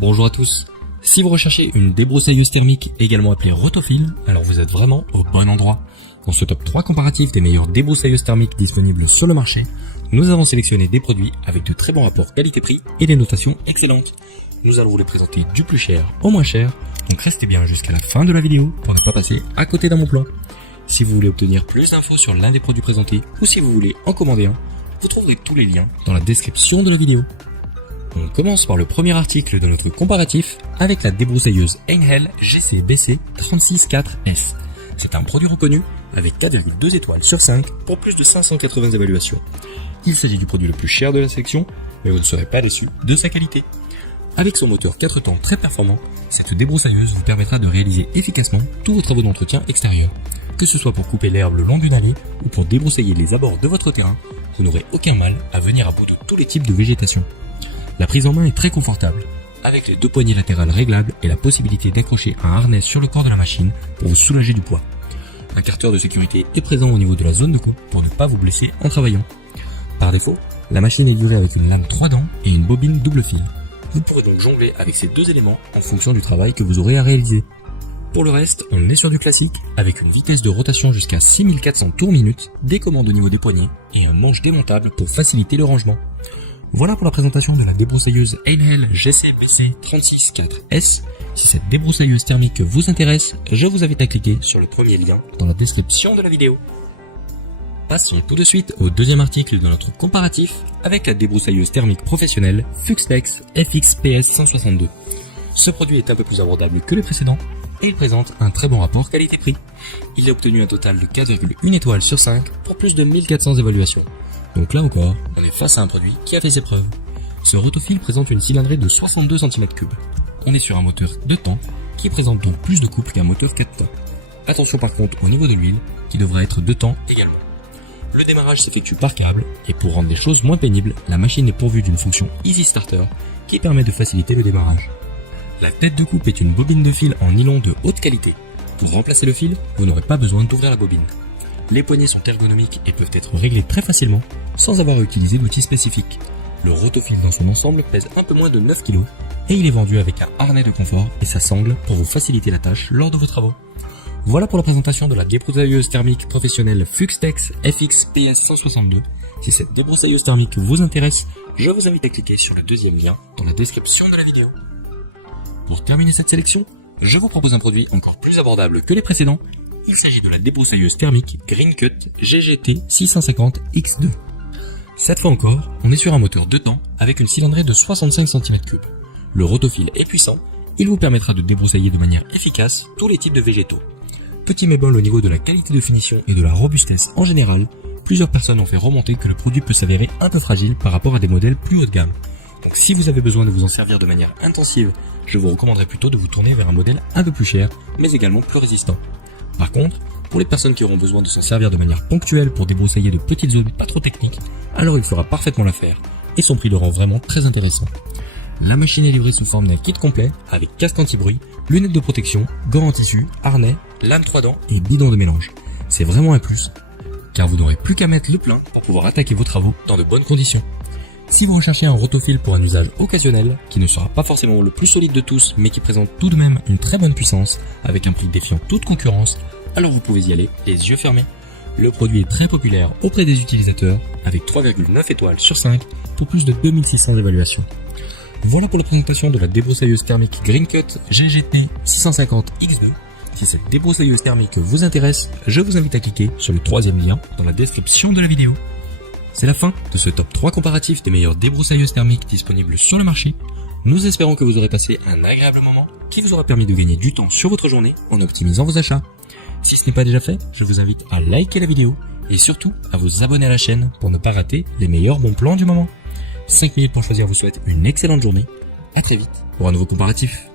Bonjour à tous. Si vous recherchez une débroussailleuse thermique, également appelée Rotofil, alors vous êtes vraiment au bon endroit. Dans ce top 3 comparatif des meilleures débroussailleuses thermiques disponibles sur le marché, nous avons sélectionné des produits avec de très bons rapports qualité-prix et des notations excellentes. Nous allons vous les présenter du plus cher au moins cher, donc restez bien jusqu'à la fin de la vidéo pour ne pas passer à côté d'un bon plan. Si vous voulez obtenir plus d'infos sur l'un des produits présentés ou si vous voulez en commander un, vous trouverez tous les liens dans la description de la vidéo. On commence par le premier article de notre comparatif avec la débroussailleuse Einhell GC-BC 364S. C'est un produit reconnu avec 4,2 étoiles sur 5 pour plus de 580 évaluations. Il s'agit du produit le plus cher de la sélection, mais vous ne serez pas déçu de sa qualité. Avec son moteur 4 temps très performant, cette débroussailleuse vous permettra de réaliser efficacement tous vos travaux d'entretien extérieur. Que ce soit pour couper l'herbe le long d'une allée ou pour débroussailler les abords de votre terrain, vous n'aurez aucun mal à venir à bout de tous les types de végétation. La prise en main est très confortable, avec les deux poignées latérales réglables et la possibilité d'accrocher un harnais sur le corps de la machine pour vous soulager du poids. Un carter de sécurité est présent au niveau de la zone de coupe pour ne pas vous blesser en travaillant. Par défaut, la machine est livrée avec une lame 3 dents et une bobine double fil. Vous pourrez donc jongler avec ces deux éléments en fonction du travail que vous aurez à réaliser. Pour le reste, on est sur du classique, avec une vitesse de rotation jusqu'à 6400 tours minute, des commandes au niveau des poignets et un manche démontable pour faciliter le rangement. Voilà pour la présentation de la débroussailleuse Einhell GC-BC 364S. Si cette débroussailleuse thermique vous intéresse, je vous invite à cliquer sur le premier lien dans la description de la vidéo. Passons tout de suite au deuxième article de notre comparatif avec la débroussailleuse thermique professionnelle Fuxtex FX-PS 162. Ce produit est un peu plus abordable que le précédent et il présente un très bon rapport qualité-prix. Il a obtenu un total de 4,1 étoiles sur 5 pour plus de 1400 évaluations. Donc là encore, on est face à un produit qui a fait ses preuves. Ce Rotofil présente une cylindrée de 62 cm3. On est sur un moteur 2 temps qui présente donc plus de couple qu'un moteur 4 temps. Attention par contre au niveau de l'huile qui devra être 2 temps également. Le démarrage s'effectue par câble et pour rendre les choses moins pénibles, la machine est pourvue d'une fonction Easy Starter qui permet de faciliter le démarrage. La tête de coupe est une bobine de fil en nylon de haute qualité. Pour remplacer le fil, vous n'aurez pas besoin d'ouvrir la bobine. Les poignées sont ergonomiques et peuvent être réglées très facilement sans avoir à utiliser d'outils spécifiques. Le Rotofil dans son ensemble pèse un peu moins de 9 kg et il est vendu avec un harnais de confort et sa sangle pour vous faciliter la tâche lors de vos travaux. Voilà pour la présentation de la débroussailleuse thermique professionnelle Fuxtex FX-PS 162. Si cette débroussailleuse thermique vous intéresse, je vous invite à cliquer sur le deuxième lien dans la description de la vidéo. Pour terminer cette sélection, je vous propose un produit encore plus abordable que les précédents. Il s'agit de la débroussailleuse thermique Greencut GGT 650 X2. Cette fois encore, on est sur un moteur 2 temps avec une cylindrée de 65 cm3. Le Rotofil est puissant, il vous permettra de débroussailler de manière efficace tous les types de végétaux. Petit bémol au niveau de la qualité de finition et de la robustesse en général, plusieurs personnes ont fait remonter que le produit peut s'avérer un peu fragile par rapport à des modèles plus haut de gamme. Donc si vous avez besoin de vous en servir de manière intensive, je vous recommanderais plutôt de vous tourner vers un modèle un peu plus cher, mais également plus résistant. Par contre, pour les personnes qui auront besoin de s'en servir de manière ponctuelle pour débroussailler de petites zones pas trop techniques, alors il fera parfaitement l'affaire, et son prix le rend vraiment très intéressant. La machine est livrée sous forme d'un kit complet, avec casque anti-bruit, lunettes de protection, gants en tissu, harnais, lame 3 dents et bidon de mélange. C'est vraiment un plus, car vous n'aurez plus qu'à mettre le plein pour pouvoir attaquer vos travaux dans de bonnes conditions. Si vous recherchez un Rotofil pour un usage occasionnel, qui ne sera pas forcément le plus solide de tous, mais qui présente tout de même une très bonne puissance, avec un prix défiant toute concurrence, alors vous pouvez y aller les yeux fermés. Le produit est très populaire auprès des utilisateurs, avec 3,9 étoiles sur 5 pour plus de 2600 évaluations. Voilà pour la présentation de la débroussailleuse thermique Greencut GGT 650 X2. Si cette débroussailleuse thermique vous intéresse, je vous invite à cliquer sur le troisième lien dans la description de la vidéo. C'est la fin de ce top 3 comparatif des meilleures débroussailleuses thermiques disponibles sur le marché. Nous espérons que vous aurez passé un agréable moment qui vous aura permis de gagner du temps sur votre journée en optimisant vos achats. Si ce n'est pas déjà fait, je vous invite à liker la vidéo et surtout à vous abonner à la chaîne pour ne pas rater les meilleurs bons plans du moment. 5 minutes pour choisir vous souhaite une excellente journée. À très vite pour un nouveau comparatif.